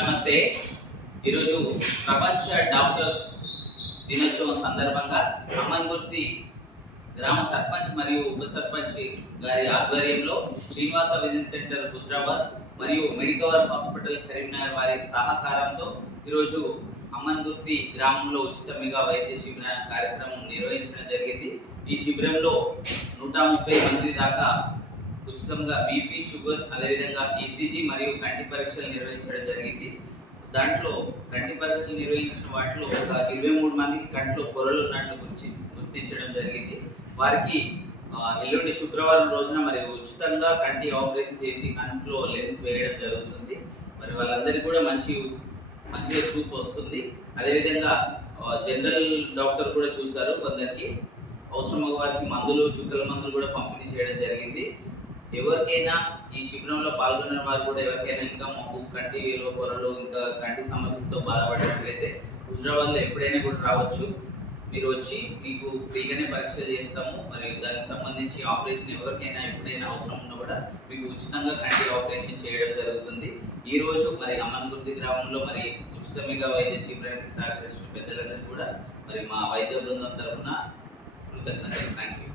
నమస్తే. ఈరోజు ప్రపంచ డాక్టర్స్ దినోత్సవం సందర్భంగా అమ్మన్గుర్తి గ్రామ సర్పంచ్ మరియు ఉప సర్పంచ్ గారి ఆధ్వర్యంలో శ్రీనివాస విజన్ సెంటర్ హుజరాబాద్ మరియు మెడికవర్ హాస్పిటల్ కరీంనగర్ వారి సహకారంతో ఈరోజు అమ్మన్గుర్తి గ్రామంలో ఉచిత మెగా వైద్య శిబిర కార్యక్రమం నిర్వహించడం జరిగింది. ఈ శిబిరంలో 130 మంది దాకా ఉచితంగా బీపీ, షుగర్, అదేవిధంగా ఈసీజీ మరియు కంటి పరీక్షలు నిర్వహించడం జరిగింది. దాంట్లో కంటి పరీక్షలు నిర్వహించిన వాటిలో ఒక 23 మందికి కంట్లో పొరలు ఉన్నట్లు గుర్తించడం జరిగింది. వారికి ఎల్లుండి శుక్రవారం రోజున మరి ఉచితంగా కంటి ఆపరేషన్ చేసి కంట్లో లెన్స్ వేయడం జరుగుతుంది. మరి వాళ్ళందరికీ కూడా మంచిగా చూపు వస్తుంది. అదేవిధంగా జనరల్ డాక్టర్ కూడా చూశారు. కొందరికి అవసరం వారికి మందులు, చుక్కల మందులు కూడా పంపిణీ చేయడం జరిగింది. ఎవరికైనా ఈ శిబిరంలో పాల్గొన్న వారు కూడా ఎవరికైనా ఇంకా మాకు కంటి వేలు పొరలు ఇంకా కంటి సమస్యలతో బాధపడినట్లయితే హుజరాబాద్లో ఎప్పుడైనా కూడా రావచ్చు. మీరు వచ్చి మీకు ఫ్రీగానే పరీక్షలు చేస్తాము. మరి దానికి సంబంధించి ఆపరేషన్ ఎవరికైనా ఎప్పుడైనా అవసరం ఉన్నా కూడా మీకు ఉచితంగా కంటి ఆపరేషన్ చేయడం జరుగుతుంది. ఈ రోజు మరి అమ్మన్గుర్తి గ్రామంలో మరి ఉచిత మెగా వైద్య శిబిరానికి సహకరించిన పెద్దలందరూ కూడా మరి మా వైద్య బృందం తరఫున కృతజ్ఞతలు. Thank you.